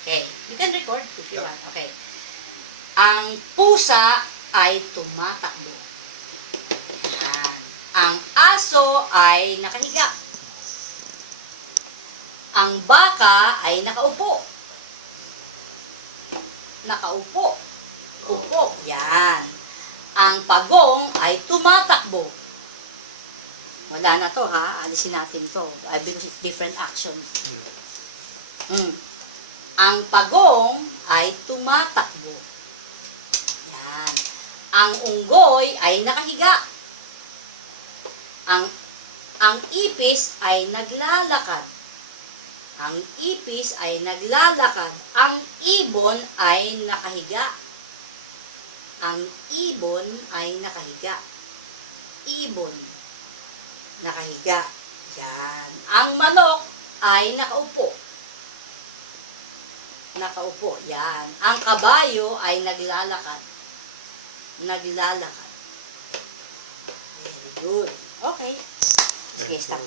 Okay. You can record if you want. Okay. Ang pusa ay tumatakbo. Yan. Ang aso ay nakahiga. Ang baka ay nakaupo. Nakaupo. Upo. Yan. Ang pagong ay tumatakbo. Wala na to ha. Alisin natin to. Because it's different actions. Ang pagong ay tumatakbo. Yan. Ang unggoy ay nakahiga. Ang ipis ay naglalakad. Ang ipis ay naglalakad. Ang ibon ay nakahiga. Ang ibon ay nakahiga. Ibon. Nakahiga. Yan. Ang manok ay nakaupo. Nakaupo. Yan. Ang kabayo ay naglalakad. Naglalakad. Very good. Okay. Sige, stop.